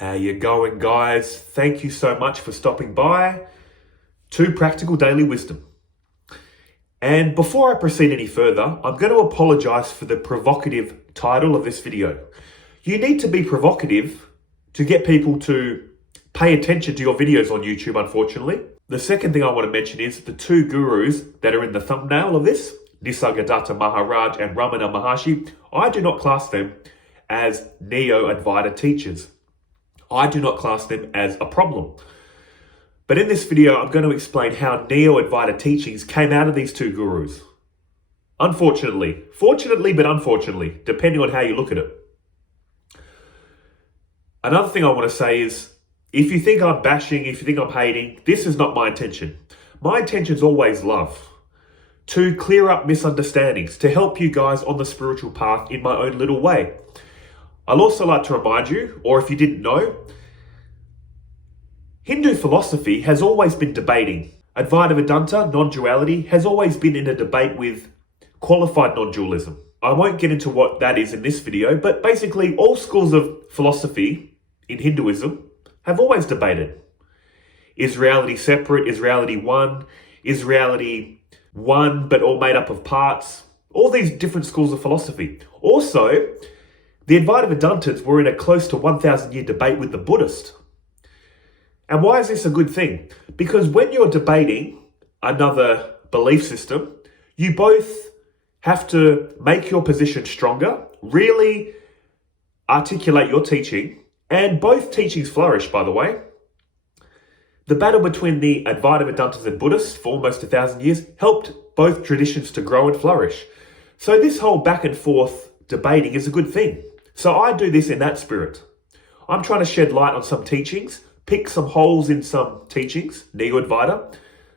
How you going, guys? Thank you so much for stopping by to Practical Daily Wisdom. And before I proceed any further, I'm going to apologize for the provocative title of this video. You need to be provocative to get people to pay attention to your videos on YouTube, unfortunately. The second thing I want to mention is the two gurus that are in the thumbnail of this, Nisargadatta Maharaj and Ramana Maharshi, I do not class them as Neo-Advaita teachers. I do not class them as a problem. But in this video, I'm going to explain how Neo-Advaita teachings came out of these two gurus. Unfortunately. Fortunately, but unfortunately, depending on how you look at it. Another thing I want to say is, if you think I'm bashing, if you think I'm hating, this is not my intention. My intention is always love. To clear up misunderstandings, to help you guys on the spiritual path in my own little way. I'll also like to remind you, or if you didn't know, Hindu philosophy has always been debating. Advaita Vedanta, non-duality, has always been in a debate with qualified non-dualism. I won't get into what that is in this video, but basically all schools of philosophy in Hinduism have always debated. Is reality separate? Is reality one? Is reality one but all made up of parts? All these different schools of philosophy. Also, the Advaita Vedantins were in a close to 1,000 year debate with the Buddhist. And why is this a good thing? Because when you're debating another belief system, you both have to make your position stronger, really articulate your teaching, and both teachings flourish, by the way. The battle between the Advaita Vedantas and Buddhists for almost 1,000 years helped both traditions to grow and flourish. So this whole back and forth debating is a good thing. So I do this in that spirit. I'm trying to shed light on some teachings, pick some holes in some teachings, Neo-Advaita,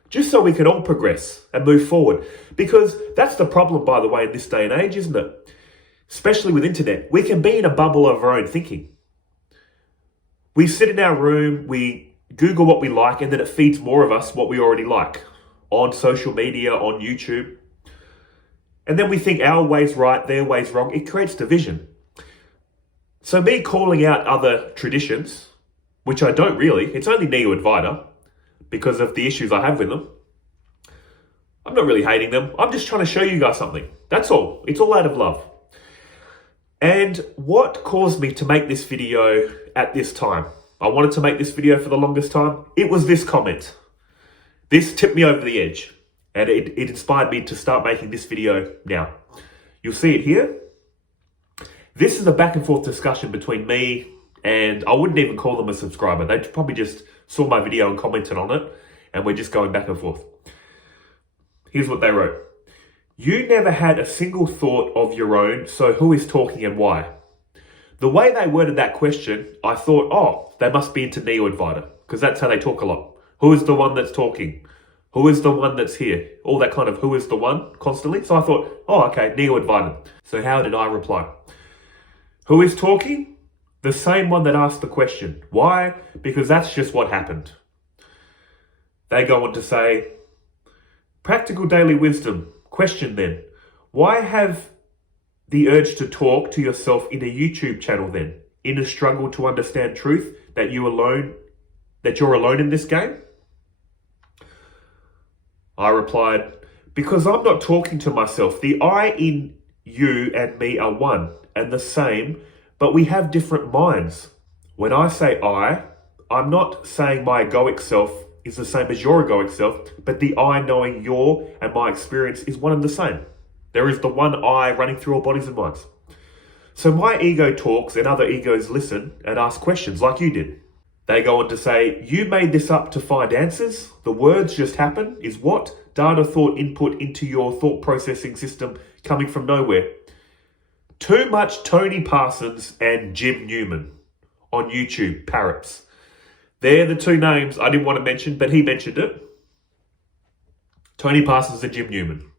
just so we can all progress and move forward. Because that's the problem, by the way, in this day and age, isn't it? Especially with internet. We can be in a bubble of our own thinking. We sit in our room, we Google what we like, and then it feeds more of us what we already like on social media, on YouTube. And then we think our way's right, their way's wrong. It creates division. So me calling out other traditions, which I don't really, it's only Neo-Advaita because of the issues I have with them. I'm not really hating them. I'm just trying to show you guys something. That's all. It's all out of love. And what caused me to make this video at this time? I wanted to make this video for the longest time. It was this comment. This tipped me over the edge. And it inspired me to start making this video now. You'll see it here. This is a back and forth discussion between me and I wouldn't even call them a subscriber. They probably just saw my video and commented on it. And we're just going back and forth. Here's what they wrote. You never had a single thought of your own, so who is talking and why? The way they worded that question, I thought, oh, they must be into Neo-Advaita, because that's how they talk a lot. Who is the one that's talking? Who is the one that's here? All that kind of who is the one constantly. So I thought, oh, okay, Neo-Advaita. So how did I reply? Who is talking? The same one that asked the question. Why? Because that's just what happened. They go on to say, Practical Daily Wisdom. Question then. Why have the urge to talk to yourself in a YouTube channel then? In a struggle to understand truth that you're alone in this game? I replied, because I'm not talking to myself. The I in you and me are one and the same, but we have different minds. When I say I'm not saying my egoic self is the same as your egoic self, but the I knowing your and my experience is one and the same. There is the one I running through all bodies and minds. So my ego talks and other egos listen and ask questions like you did. They go on to say, you made this up to find answers. The words just happen. Is what? Data thought input into your thought processing system coming from nowhere. Too much Tony Parsons and Jim Newman on YouTube, parrots. They're the two names I didn't want to mention, but he mentioned it. Tony Parsons and Jim Newman.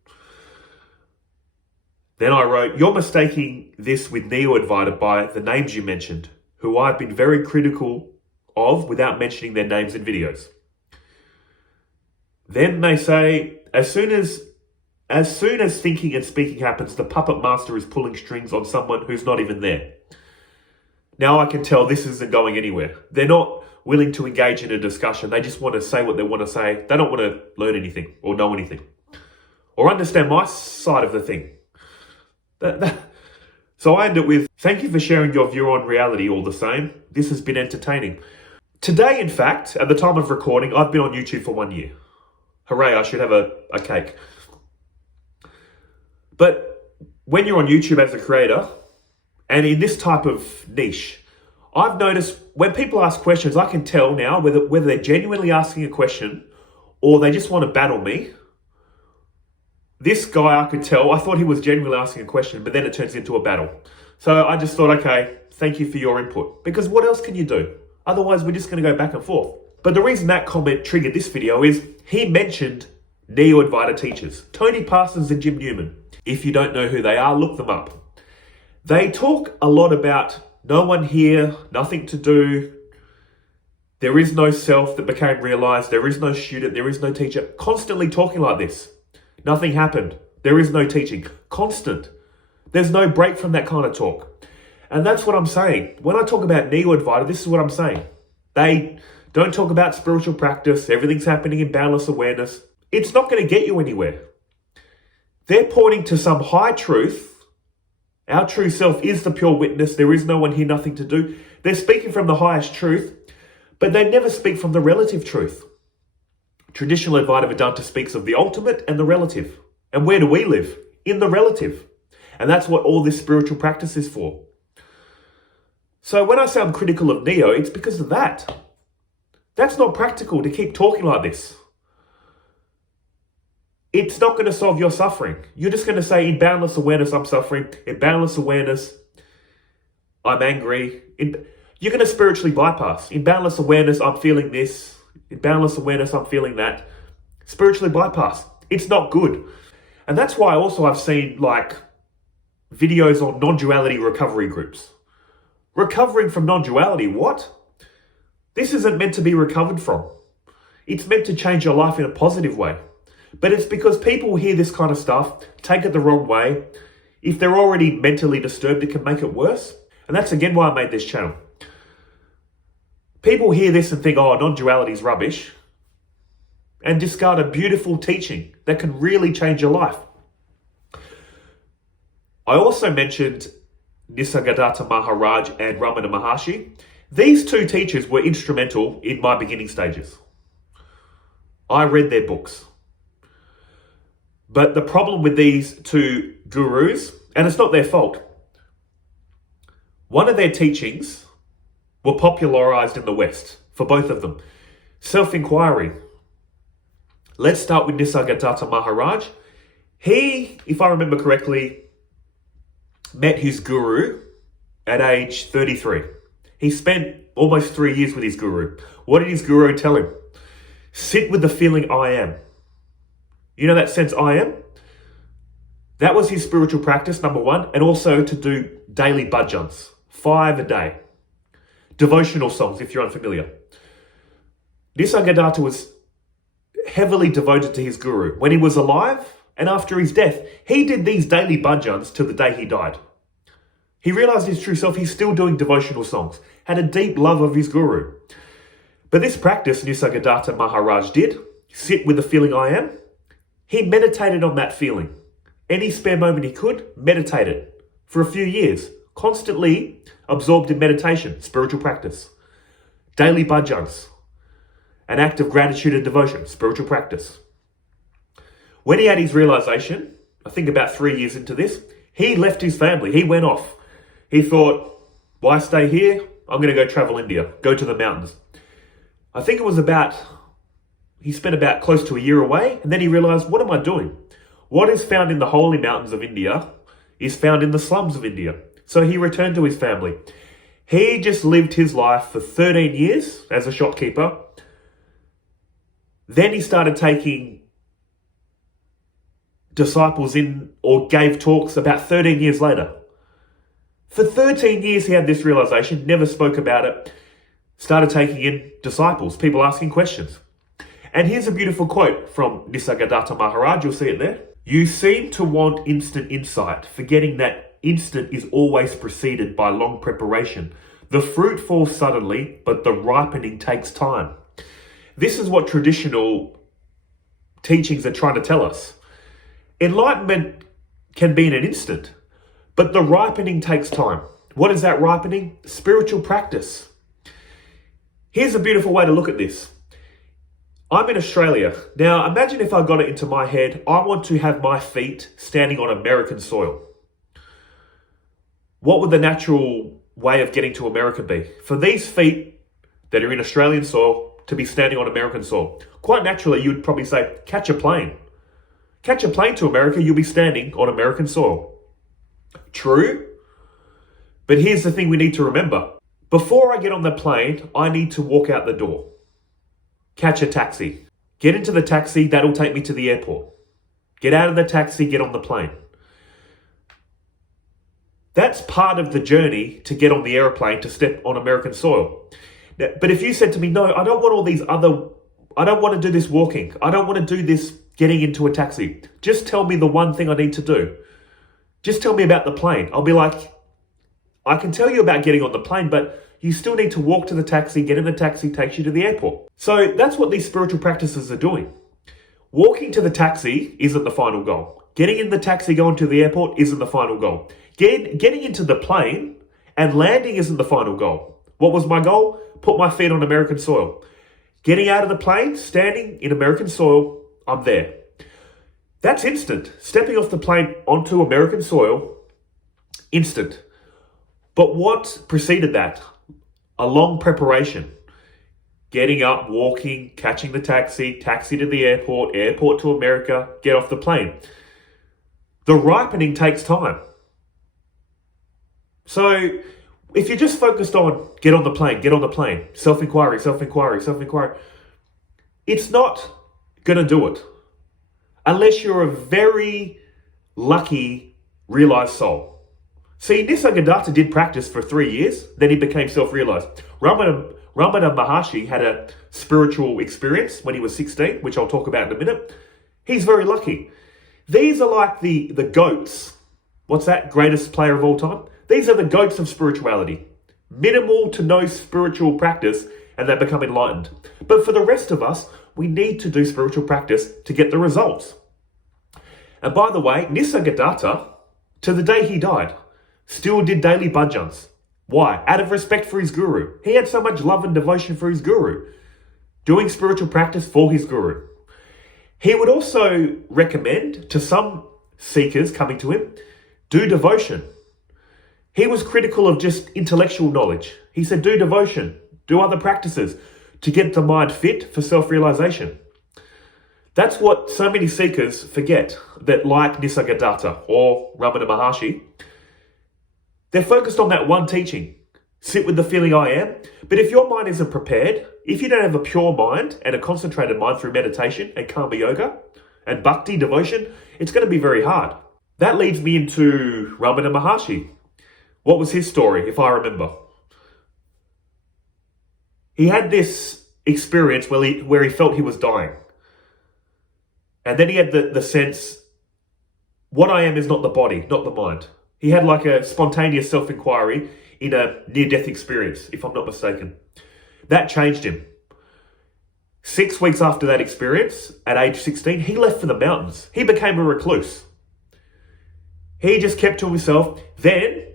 Then I wrote, you're mistaking this with Neo-Advaita by the names you mentioned, who I've been very critical of without mentioning their names in videos. Then they say, as soon as thinking and speaking happens, the puppet master is pulling strings on someone who's not even there. Now I can tell this isn't going anywhere. They're not willing to engage in a discussion. They just want to say what they want to say. They don't want to learn anything or know anything or understand my side of the thing. So I end it with, thank you for sharing your view on reality all the same. This has been entertaining. Today, in fact, at the time of recording, I've been on YouTube for 1 year. Hooray, I should have a cake. But when you're on YouTube as a creator, and in this type of niche, I've noticed when people ask questions, I can tell now whether they're genuinely asking a question or they just want to battle me. This guy, I could tell, I thought he was genuinely asking a question, but then it turns into a battle. So I just thought, okay, thank you for your input. Because what else can you do? Otherwise, we're just going to go back and forth. But the reason that comment triggered this video is he mentioned Neo-Advaita teachers, Tony Parsons and Jim Newman. If you don't know who they are, look them up. They talk a lot about no one here, nothing to do. There is no self that became realized. There is no student. There is no teacher. Constantly talking like this. Nothing happened. There is no teaching. Constant. There's no break from that kind of talk. And that's what I'm saying. When I talk about Neo-Advaita, this is what I'm saying. They don't talk about spiritual practice. Everything's happening in boundless awareness. It's not going to get you anywhere. They're pointing to some high truth. Our true self is the pure witness. There is no one here, nothing to do. They're speaking from the highest truth, but they never speak from the relative truth. Traditional Advaita Vedanta speaks of the ultimate and the relative. And where do we live? In the relative. And that's what all this spiritual practice is for. So when I say I'm critical of Neo, it's because of that. That's not practical to keep talking like this. It's not going to solve your suffering. You're just going to say, in boundless awareness, I'm suffering. In boundless awareness, I'm angry. You're going to spiritually bypass. In boundless awareness, I'm feeling this. In boundless awareness, I'm feeling that. Spiritually bypass. It's not good. And that's why also I've seen like videos on non-duality recovery groups. Recovering from non-duality, what? This isn't meant to be recovered from. It's meant to change your life in a positive way. But it's because people hear this kind of stuff, take it the wrong way. If they're already mentally disturbed, it can make it worse. And that's again why I made this channel. People hear this and think, oh, non-duality is rubbish, and discard a beautiful teaching that can really change your life. I also mentioned Nisargadatta Maharaj and Ramana Maharshi. These two teachers were instrumental in my beginning stages. I read their books. But the problem with these two gurus, and it's not their fault, one of their teachings were popularized in the West for both of them. Self-inquiry. Let's start with Nisargadatta Maharaj. He, if I remember correctly, met his guru at age 33. He spent almost 3 years with his guru. What did his guru tell him? Sit with the feeling I am. You know that sense I am? That was his spiritual practice, number one, and also to do daily bhajans, 5 a day. Devotional songs, if you're unfamiliar. Nisargadatta was heavily devoted to his guru. When he was alive and after his death, he did these daily bhajans till the day he died. He realized his true self, he's still doing devotional songs, had a deep love of his guru. But this practice Nisargadatta Maharaj did, sit with the feeling I am, he meditated on that feeling. Any spare moment he could, meditated for a few years, constantly absorbed in meditation, spiritual practice. Daily bhajans, an act of gratitude and devotion, spiritual practice. When he had his realization, I think about 3 years into this, he left his family, he went off. He thought, why stay here? I'm going to go travel India, go to the mountains. I think it was he spent about close to a year away, and then he realized, what am I doing? What is found in the holy mountains of India is found in the slums of India. So he returned to his family. He just lived his life for 13 years as a shopkeeper. Then he started taking disciples in, or gave talks about 13 years later. For 13 years he had this realization, never spoke about it, started taking in disciples, people asking questions. And here's a beautiful quote from Nisargadatta Maharaj, you'll see it there. You seem to want instant insight, forgetting that instant is always preceded by long preparation. The fruit falls suddenly, but the ripening takes time. This is what traditional teachings are trying to tell us. Enlightenment can be in an instant, but the ripening takes time. What is that ripening? Spiritual practice. Here's a beautiful way to look at this. I'm in Australia. Now, imagine if I got it into my head, I want to have my feet standing on American soil. What would the natural way of getting to America be? For these feet that are in Australian soil to be standing on American soil, quite naturally, you'd probably say, catch a plane. Catch a plane to America, you'll be standing on American soil. True, but here's the thing we need to remember. Before I get on the plane, I need to walk out the door. Catch a taxi. Get into the taxi, that'll take me to the airport. Get out of the taxi, get on the plane. That's part of the journey to get on the airplane to step on American soil. Now, but if you said to me, no, I don't want to do this walking. I don't want to do this getting into a taxi. Just tell me the one thing I need to do. Just tell me about the plane. I'll be like, I can tell you about getting on the plane, but you still need to walk to the taxi, get in the taxi, takes you to the airport. So that's what these spiritual practices are doing. Walking to the taxi isn't the final goal. Getting in the taxi, going to the airport isn't the final goal. Getting into the plane and landing isn't the final goal. What was my goal? Put my feet on American soil. Getting out of the plane, standing in American soil, I'm there. That's instant. Stepping off the plane onto American soil, instant. But what preceded that? A long preparation. Getting up, walking, catching the taxi, taxi to the airport, airport to America, get off the plane. The ripening takes time. So if you're just focused on get on the plane, self-inquiry, it's not going to do it. Unless you're a very lucky realized soul. See, Nisargadatta did practice for 3 years, then he became self-realized. Ramana Maharshi had a spiritual experience when he was 16, which I'll talk about in a minute. He's very lucky. These are like the goats. What's that? Greatest player of all time? These are the goats of spirituality. Minimal to no spiritual practice, and they become enlightened. But for the rest of us, we need to do spiritual practice to get the results. And by the way, Nisargadatta, to the day he died, still did daily bhajans. Why? Out of respect for his guru. He had so much love and devotion for his guru. Doing spiritual practice for his guru. He would also recommend to some seekers coming to him, do devotion. He was critical of just intellectual knowledge. He said, do devotion, do other practices to get the mind fit for self-realization. That's what so many seekers forget, that like Nisargadatta or Ramana Maharshi, they're focused on that one teaching. Sit with the feeling I am. But if your mind isn't prepared, if you don't have a pure mind and a concentrated mind through meditation and karma yoga and bhakti devotion, it's going to be very hard. That leads me into Ramana Maharshi. What was his story, if I remember? He had this experience where he felt he was dying. And then he had the sense, what I am is not the body, not the mind. He had like a spontaneous self-inquiry in a near-death experience, if I'm not mistaken. That changed him. 6 weeks after that experience, at age 16, he left for the mountains. He became a recluse. He just kept to himself. Then,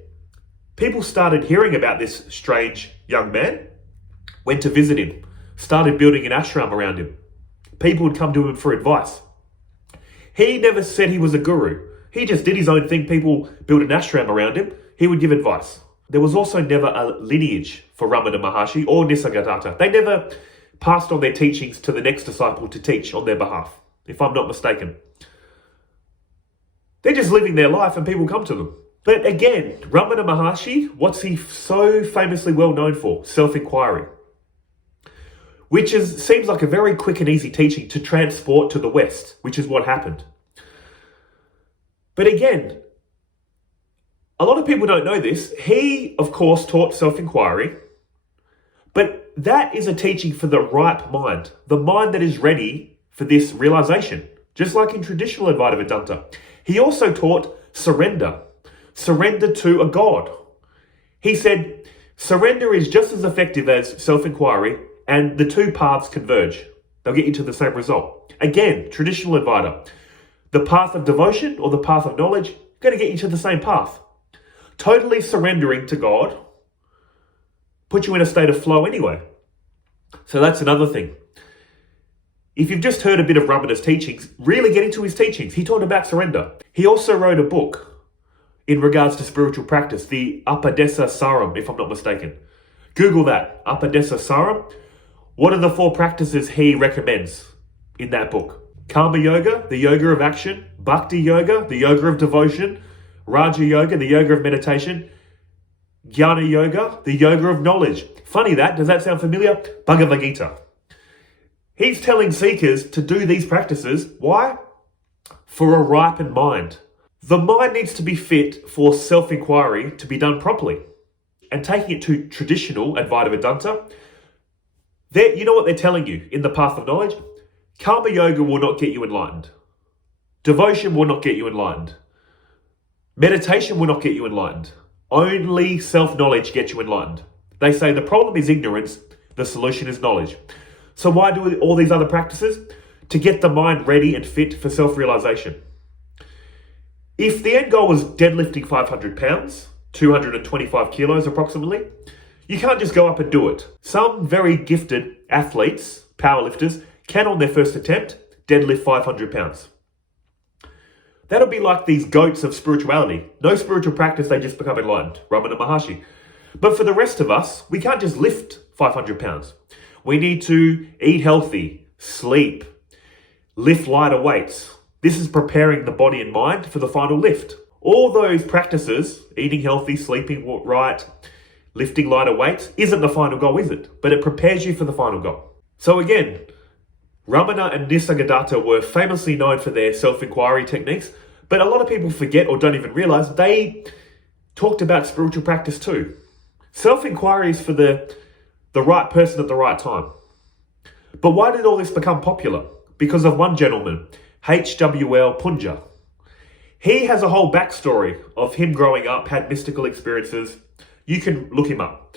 people started hearing about this strange young man, went to visit him, started building an ashram around him. People would come to him for advice. He never said he was a guru. He just did his own thing. People built an ashram around him. He would give advice. There was also never a lineage for Ramana Maharshi or Nisargadatta. They never passed on their teachings to the next disciple to teach on their behalf, if I'm not mistaken. They're just living their life and people come to them. But again, Ramana Maharshi, what's he so famously well known for? Self-inquiry. Which seems like a very quick and easy teaching to transport to the West, which is what happened. But again, a lot of people don't know this. He, of course, taught self-inquiry, but that is a teaching for the ripe mind, the mind that is ready for this realization, just like in traditional Advaita Vedanta. He also taught surrender to a God. He said, Surrender is just as effective as self-inquiry, and the two paths converge. They'll get you to the same result. Again, traditional Advaita. The path of devotion or the path of knowledge, going to get you to the same path. Totally surrendering to God puts you in a state of flow anyway. So that's another thing. If you've just heard a bit of Ramana's teachings, really get into his teachings. He taught about surrender. He also wrote a book in regards to spiritual practice, the Upadesa Saram, if I'm not mistaken. Google that, Upadesa Saram. What are the 4 practices he recommends in that book? Karma Yoga, the yoga of action. Bhakti Yoga, the yoga of devotion. Raja Yoga, the yoga of meditation. Jnana Yoga, the yoga of knowledge. Funny that, does that sound familiar? Bhagavad Gita. He's telling seekers to do these practices. Why? For a ripened mind. The mind needs to be fit for self-inquiry to be done properly. And taking it to traditional Advaita Vedanta, you know what they're telling you in the path of knowledge? Karma Yoga will not get you enlightened. Devotion will not get you enlightened. Meditation will not get you enlightened. Only self-knowledge gets you enlightened. They say the problem is ignorance, the solution is knowledge. So why do all these other practices? To get the mind ready and fit for self-realization. If the end goal was deadlifting 500 pounds, 225 kilos approximately, you can't just go up and do it. Some very gifted athletes, powerlifters, can on their first attempt deadlift 500 pounds. That'll be like these goats of spirituality. No spiritual practice, they just become enlightened. Ramana Maharshi. But for the rest of us, we can't just lift 500 pounds. We need to eat healthy, sleep, lift lighter weights. This is preparing the body and mind for the final lift. All those practices, eating healthy, sleeping right, lifting lighter weights, isn't the final goal, is it? But it prepares you for the final goal. So again, Ramana and Nisargadatta were famously known for their self-inquiry techniques, but a lot of people forget or don't even realize they talked about spiritual practice too. Self-inquiry is for the right person at the right time. But why did all this become popular? Because of one gentleman, HWL Poonja. He has a whole backstory of him growing up, had mystical experiences. You can look him up.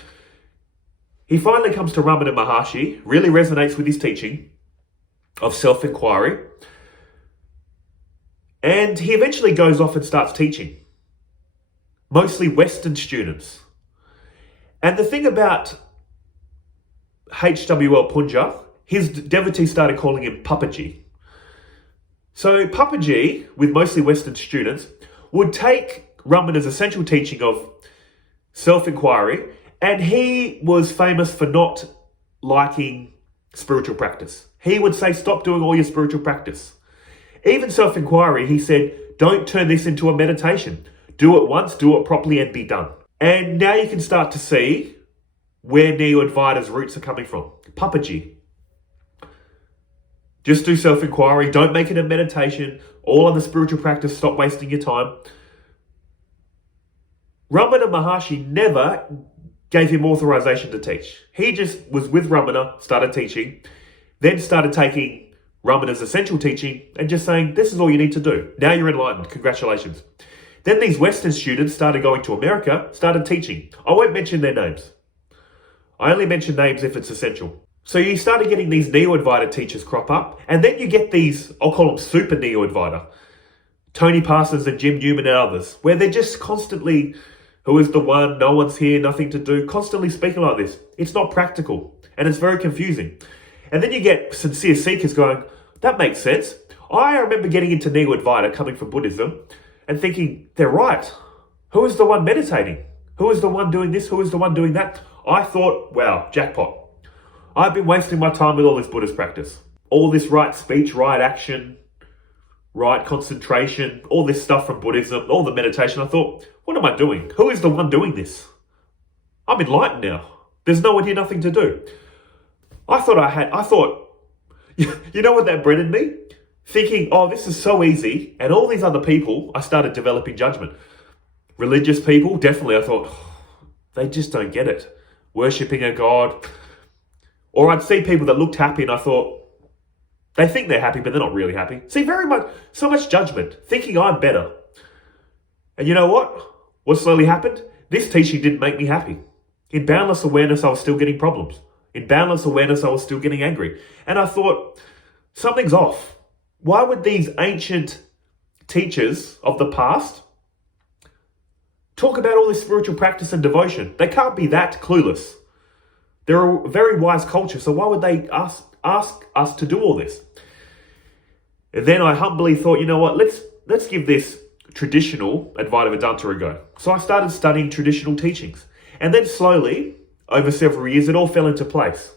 He finally comes to Ramana Maharshi, really resonates with his teaching of self-inquiry, and he eventually goes off and starts teaching, mostly Western students. And the thing about HWL Poonja, his devotees started calling him Papji. So Papji, with mostly Western students, would take Ramana's essential teaching of self-inquiry, and he was famous for not liking spiritual practice. He would say, stop doing all your spiritual practice. Even self-inquiry, he said, don't turn this into a meditation. Do it once, do it properly, and be done. And now you can start to see where Neo-Advaita's roots are coming from. Papji. Just do self-inquiry. Don't make it a meditation. All other spiritual practice, stop wasting your time. Ramana Maharshi never gave him authorization to teach. He just was with Ramana, started teaching, then started taking Ramana's essential teaching and just saying, this is all you need to do. Now you're enlightened. Congratulations. Then these Western students started going to America, started teaching. I won't mention their names. I only mention names if it's essential. So you started getting these Neo-Advaita teachers crop up, and then you get these, I'll call them super Neo-Advaita, Tony Parsons and Jim Newman and others, where they're just constantly, who is the one, no one's here, nothing to do, constantly speaking like this. It's not practical, and it's very confusing. And then you get sincere seekers going, that makes sense. I remember getting into Neo-Advaita coming from Buddhism and thinking, they're right. Who is the one meditating? Who is the one doing this? Who is the one doing that? I thought, wow, jackpot. I've been wasting my time with all this Buddhist practice. All this right speech, right action, right concentration, all this stuff from Buddhism, all the meditation. I thought, what am I doing? Who is the one doing this? I'm enlightened now. There's no one here, nothing to do. I thought, you know what that bred in me? Thinking, oh, this is so easy. And all these other people, I started developing judgment. Religious people, definitely, I thought, they just don't get it. Worshipping a god. Or I'd see people that looked happy and I thought, they think they're happy, but they're not really happy. See, so much judgment, thinking I'm better. And you know what? What slowly happened? This teaching didn't make me happy. In boundless awareness, I was still getting problems. In boundless awareness, I was still getting angry. And I thought, something's off. Why would these ancient teachers of the past talk about all this spiritual practice and devotion? They can't be that clueless. They're a very wise culture, so why would they ask us to do all this? And then I humbly thought, you know what, let's give this traditional Advaita Vedanta a go. So I started studying traditional teachings. And then slowly, over several years, it all fell into place.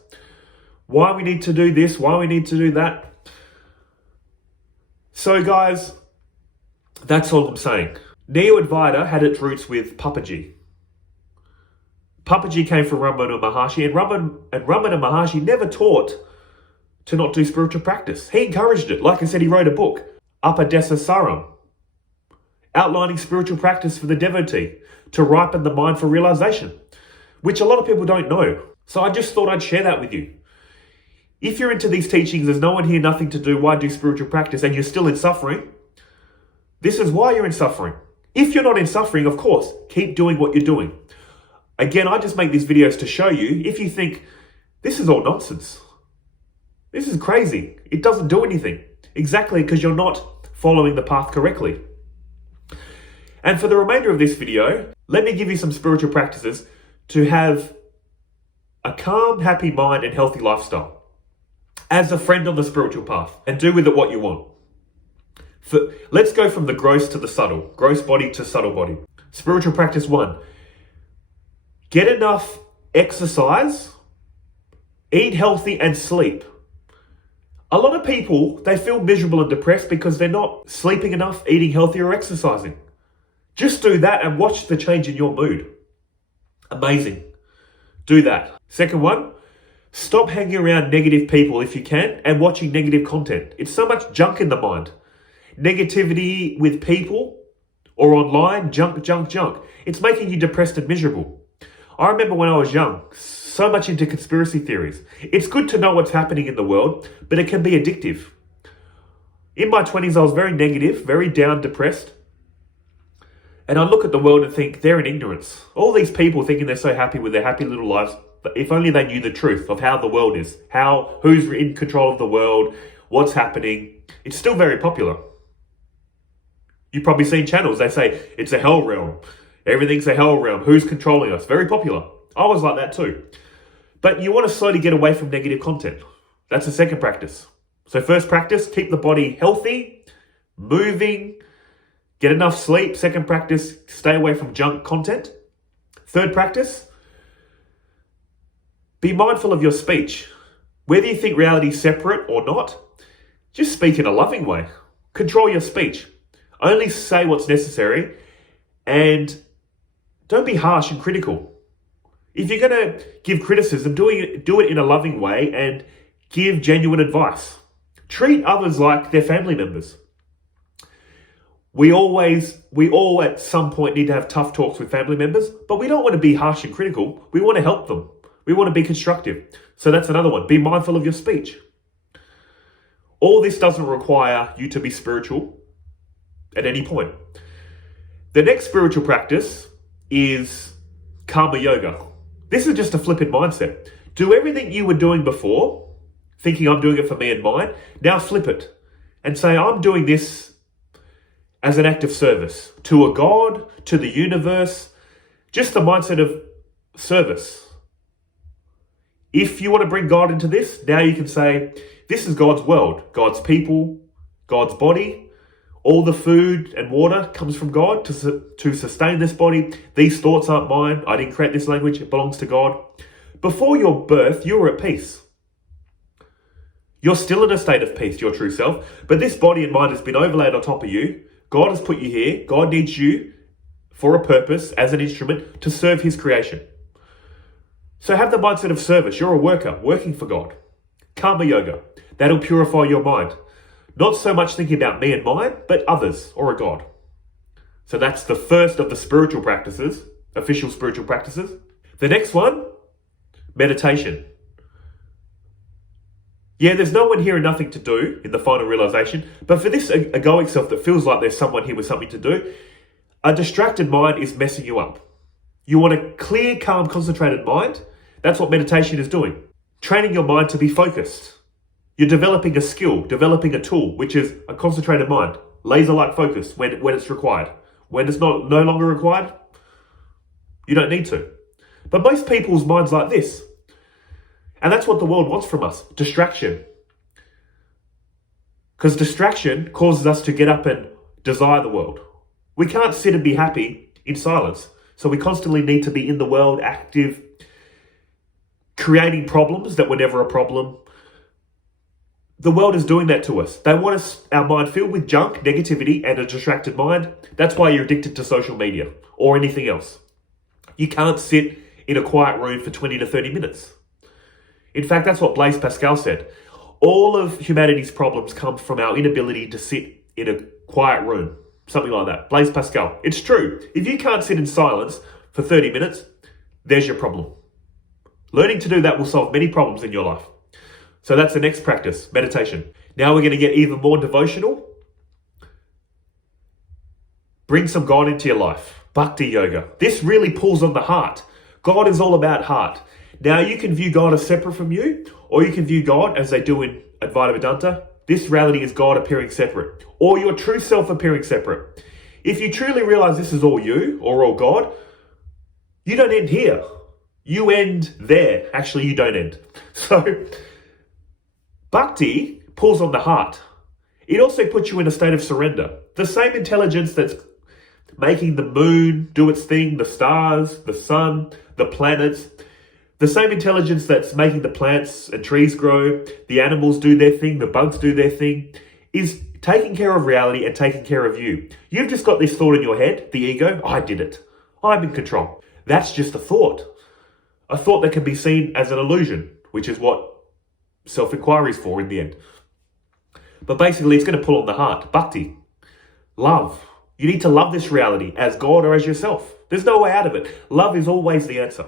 Why we need to do this, why we need to do that. So guys, that's all I'm saying. Neo-Advaita had its roots with Papji. Papji came from Ramana Maharshi, and Ramana Maharshi never taught to not do spiritual practice. He encouraged it. Like I said, he wrote a book, Upadesa Saram, outlining spiritual practice for the devotee to ripen the mind for realization, which a lot of people don't know. So I just thought I'd share that with you. If you're into these teachings, there's no one here, nothing to do, why do spiritual practice, and you're still in suffering, this is why you're in suffering. If you're not in suffering, of course, keep doing what you're doing. Again, I just make these videos to show you, if you think, this is all nonsense, this is crazy, it doesn't do anything, exactly because you're not following the path correctly. And for the remainder of this video, let me give you some spiritual practices to have a calm, happy mind and healthy lifestyle as a friend on the spiritual path, and do with it what you want. Let's go from the gross to the subtle, gross body to subtle body. Spiritual practice 1. Get enough exercise, eat healthy and sleep. A lot of people, they feel miserable and depressed because they're not sleeping enough, eating healthy or exercising. Just do that and watch the change in your mood. Amazing. Do that. Second one, stop hanging around negative people if you can and watching negative content. It's so much junk in the mind. Negativity with people or online, junk. It's making you depressed and miserable. I remember when I was young, so much into conspiracy theories. It's good to know what's happening in the world, but it can be addictive. In my 20s, I was very negative, very down, depressed. And I look at the world and think, they're in ignorance. All these people thinking they're so happy with their happy little lives, but if only they knew the truth of how the world is, who's in control of the world, what's happening. It's still very popular. You've probably seen channels, they say, it's a hell realm. Everything's a hell realm. Who's controlling us? Very popular. I was like that too. But you want to slowly get away from negative content. That's the second practice. So first practice, keep the body healthy, moving, get enough sleep. Second practice, stay away from junk content. Third practice, be mindful of your speech. Whether you think reality is separate or not, just speak in a loving way. Control your speech. Only say what's necessary and don't be harsh and critical. If you're going to give criticism, do it in a loving way and give genuine advice. Treat others like they're family members. We all at some point need to have tough talks with family members, but we don't want to be harsh and critical. We want to help them. We want to be constructive. So that's another one. Be mindful of your speech. All this doesn't require you to be spiritual at any point. The next spiritual practice is karma yoga. This is just a flippant mindset. Do everything you were doing before, thinking I'm doing it for me and mine. Now flip it and say, I'm doing this as an act of service to a God, to the universe, just the mindset of service. If you want to bring God into this, now you can say, this is God's world, God's people, God's body. All the food and water comes from God to sustain this body. These thoughts aren't mine. I didn't create this language. It belongs to God. Before your birth, you were at peace. You're still in a state of peace, your true self. But this body and mind has been overlaid on top of you. God has put you here. God needs you for a purpose as an instrument to serve his creation. So have the mindset of service. You're a worker, working for God. Karma yoga. That'll purify your mind. Not so much thinking about me and mine, but others or a God. So that's the first of the spiritual practices, official spiritual practices. The next one, meditation. Yeah, there's no one here and nothing to do in the final realization, but for this egoic self that feels like there's someone here with something to do, a distracted mind is messing you up. You want a clear, calm, concentrated mind? That's what meditation is doing. Training your mind to be focused. You're developing a skill, developing a tool, which is a concentrated mind. Laser-like focus when it's required. When it's no longer required, you don't need to. But most people's minds like this. And that's what the world wants from us, distraction. Because distraction causes us to get up and desire the world. We can't sit and be happy in silence. So we constantly need to be in the world, active, creating problems that were never a problem. The world is doing that to us. They want our mind filled with junk, negativity, and a distracted mind. That's why you're addicted to social media or anything else. You can't sit in a quiet room for 20 to 30 minutes. In fact, that's what Blaise Pascal said. All of humanity's problems come from our inability to sit in a quiet room. Something like that. Blaise Pascal. It's true. If you can't sit in silence for 30 minutes, there's your problem. Learning to do that will solve many problems in your life. So that's the next practice, meditation. Now we're going to get even more devotional. Bring some God into your life. Bhakti yoga. This really pulls on the heart. God is all about heart. Now you can view God as separate from you, or you can view God as they do in Advaita Vedanta. This reality is God appearing separate, or your true self appearing separate. If you truly realize this is all you, or all God, you don't end here. You end there. Actually, you don't end. So, Bhakti pulls on the heart. It also puts you in a state of surrender. The same intelligence that's making the moon do its thing, the stars, the sun, the planets, the same intelligence that's making the plants and trees grow, the animals do their thing, the bugs do their thing, is taking care of reality and taking care of you. You've just got this thought in your head, the ego, I did it. I'm in control. That's just a thought. A thought that can be seen as an illusion, which is what self-inquiry is for in the end. But basically, it's going to pull on the heart. Bhakti. Love. You need to love this reality as God or as yourself. There's no way out of it. Love is always the answer.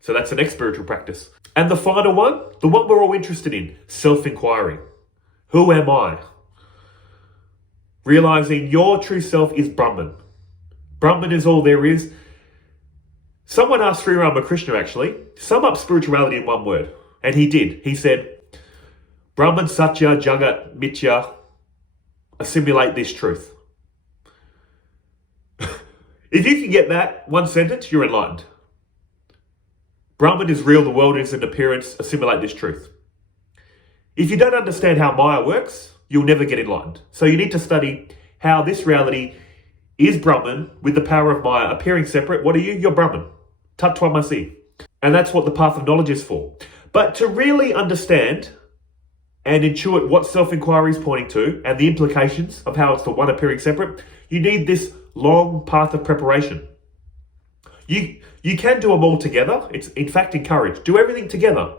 So that's the next spiritual practice. And the final one, the one we're all interested in, self-inquiry. Who am I? Realizing your true self is Brahman. Brahman is all there is. Someone asked Sri Ramakrishna actually, sum up spirituality in one word. And he did. He said, Brahman Satya Jagat Mithya, assimilate this truth. If you can get that one sentence, you're enlightened. Brahman is real, the world is an appearance, assimilate this truth. If you don't understand how Maya works, you'll never get enlightened. So you need to study how this reality is Brahman with the power of Maya appearing separate. What are you? You're Brahman. Tattvamasi. And that's what the path of knowledge is for. But to really understand and intuit what self-inquiry is pointing to and the implications of how it's the one appearing separate, you need this long path of preparation. You can do them all together. It's in fact encouraged. Do everything together.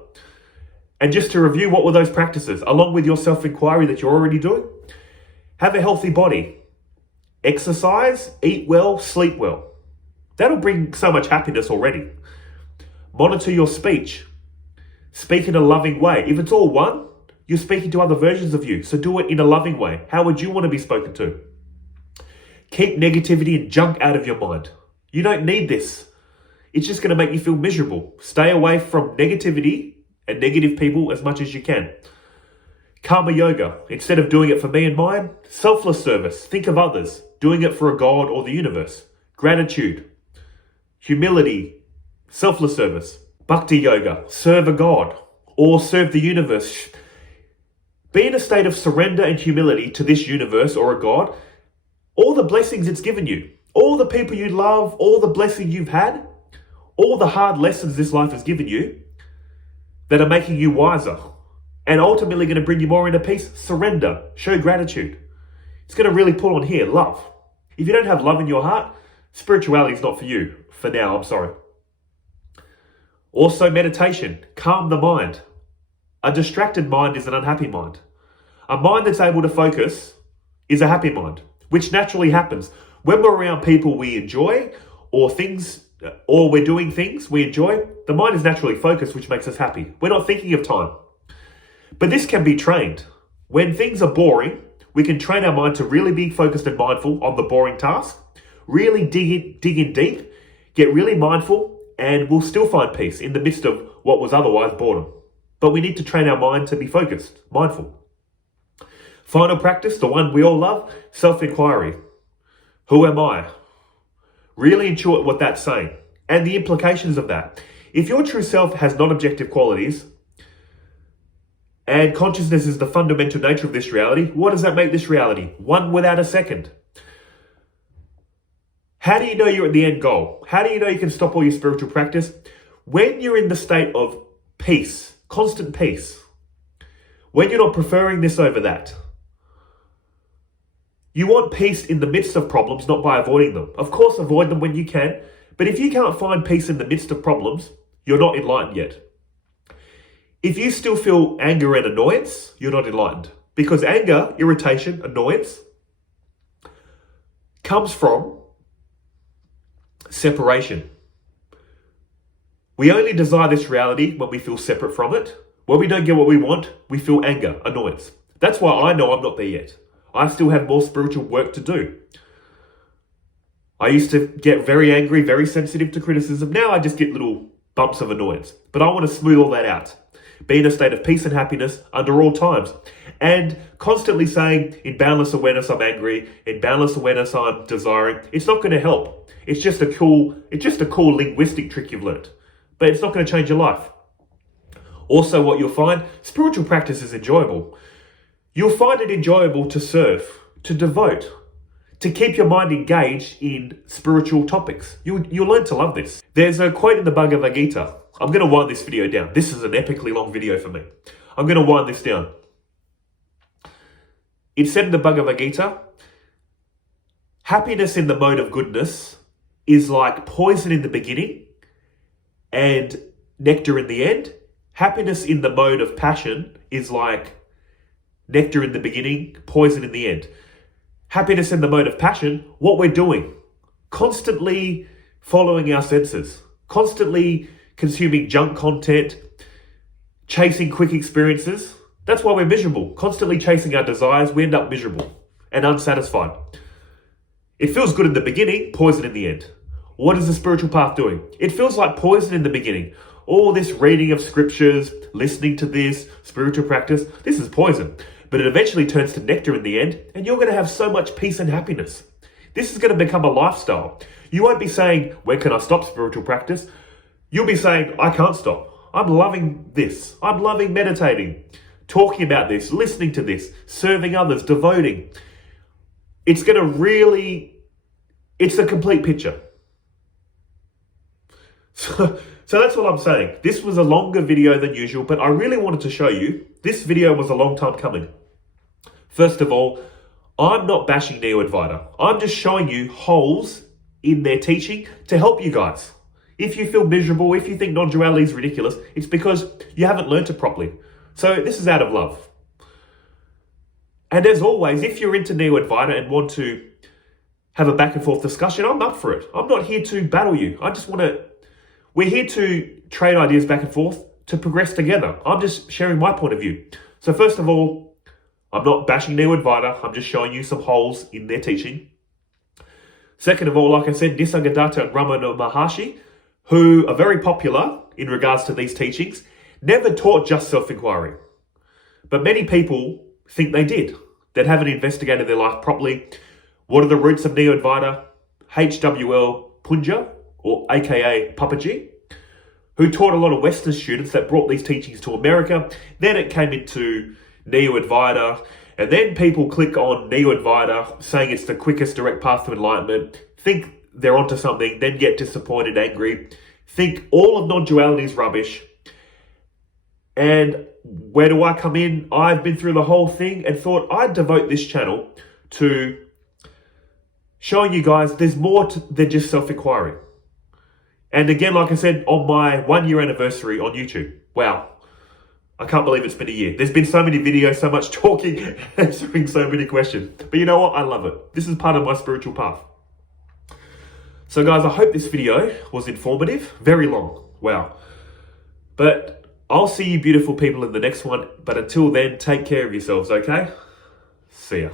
And just to review, what were those practices? Along with your self-inquiry that you're already doing, have a healthy body. Exercise, eat well, sleep well. That'll bring so much happiness already. Monitor your speech. Speak in a loving way. If it's all one, you're speaking to other versions of you. So do it in a loving way. How would you want to be spoken to? Keep negativity and junk out of your mind. You don't need this. It's just going to make you feel miserable. Stay away from negativity and negative people as much as you can. Karma yoga. Instead of doing it for me and mine, selfless service. Think of others. Doing it for a God or the universe. Gratitude. Humility. Selfless service. Bhakti yoga. Serve a God or serve the universe. Be in a state of surrender and humility to this universe or a God. All the blessings it's given you. All the people you love. All the blessings you've had. All the hard lessons this life has given you that are making you wiser and ultimately going to bring you more into peace. Surrender. Show gratitude. It's going to really pull on here. Love. If you don't have love in your heart, spirituality is not for you. For now, I'm sorry. Also meditation. Calm the mind. A distracted mind is an unhappy mind. A mind that's able to focus is a happy mind, which naturally happens when we're around people we enjoy or things, or we're doing things we enjoy. The mind is naturally focused, which makes us happy. We're not thinking of time. But this can be trained. When things are boring, we can train our mind to really be focused and mindful on the boring task, really dig in deep, get really mindful, and we'll still find peace in the midst of what was otherwise boredom. But we need to train our mind to be focused, mindful. Final practice, the one we all love, self-inquiry. Who am I? Really intuit what that's saying and the implications of that. If your true self has non-objective qualities and consciousness is the fundamental nature of this reality, what does that make this reality? One without a second. How do you know you're at the end goal? How do you know you can stop all your spiritual practice? When you're in the state of peace, constant peace. When you're not preferring this over that. You want peace in the midst of problems, not by avoiding them. Of course, avoid them when you can. But if you can't find peace in the midst of problems, you're not enlightened yet. If you still feel anger and annoyance, you're not enlightened. Because anger, irritation, annoyance comes from separation. We only desire this reality when we feel separate from it. When we don't get what we want, we feel anger, annoyance. That's why I know I'm not there yet. I still have more spiritual work to do. I used to get very angry, very sensitive to criticism. Now I just get little bumps of annoyance. But I want to smooth all that out. Be in a state of peace and happiness under all times. And constantly saying, in boundless awareness I'm angry, in boundless awareness I'm desiring, it's not going to help. It's just a cool linguistic trick you've learned. But it's not going to change your life. Also, what you'll find, spiritual practice is enjoyable. You'll find it enjoyable to serve, to devote, to keep your mind engaged in spiritual topics. You'll learn to love this. There's a quote in the Bhagavad Gita. I'm going to wind this video down. This is an epically long video for me. I'm going to wind this down. It said in the Bhagavad Gita, happiness in the mode of goodness is like poison in the beginning and nectar in the end. Happiness in the mode of passion is like nectar in the beginning, poison in the end. Happiness in the mode of passion, what we're doing, constantly following our senses, constantly consuming junk content, chasing quick experiences. That's why we're miserable. Constantly chasing our desires, we end up miserable and unsatisfied. It feels good in the beginning, poison in the end. What is the spiritual path doing? It feels like poison in the beginning. All this reading of scriptures, listening to this, spiritual practice, this is poison. But it eventually turns to nectar in the end, and you're going to have so much peace and happiness. This is going to become a lifestyle. You won't be saying, when can I stop spiritual practice? You'll be saying, I can't stop. I'm loving this. I'm loving meditating, talking about this, listening to this, serving others, devoting. It's going to really, it's a complete picture. So that's what I'm saying. This was a longer video than usual, but I really wanted to show you. This video was a long time coming. First of all, I'm not bashing Neo-Advaita. I'm just showing you holes in their teaching to help you guys. If you feel miserable, if you think non-duality is ridiculous, it's because you haven't learned it properly. So this is out of love. And as always, if you're into Neo-Advaita and want to have a back and forth discussion, I'm up for it. I'm not here to battle you. We're here to trade ideas back and forth to progress together. I'm just sharing my point of view. So first of all, I'm not bashing Neo-Advaita. I'm just showing you some holes in their teaching. Second of all, like I said, Nisargadatta and Ramana Maharshi, who are very popular in regards to these teachings, never taught just self-inquiry. But many people think they did, that haven't investigated their life properly. What are the roots of Neo-Advaita? HWL Poonja, or aka Papji, who taught a lot of Western students that brought these teachings to America. Then it came into Neo-Advaita, and then people click on Neo-Advaita, saying it's the quickest direct path to enlightenment, think they're onto something, then get disappointed, angry, think all of non-duality is rubbish. And where do I come in? I've been through the whole thing and thought I'd devote this channel to showing you guys there's more than just self-inquiry. And again, like I said, on my 1 year anniversary on YouTube. Wow. I can't believe it's been a year. There's been so many videos, so much talking, answering so many questions. But you know what? I love it. This is part of my spiritual path. So guys, I hope this video was informative. Very long. Wow. But I'll see you beautiful people in the next one. But until then, take care of yourselves, okay? See ya.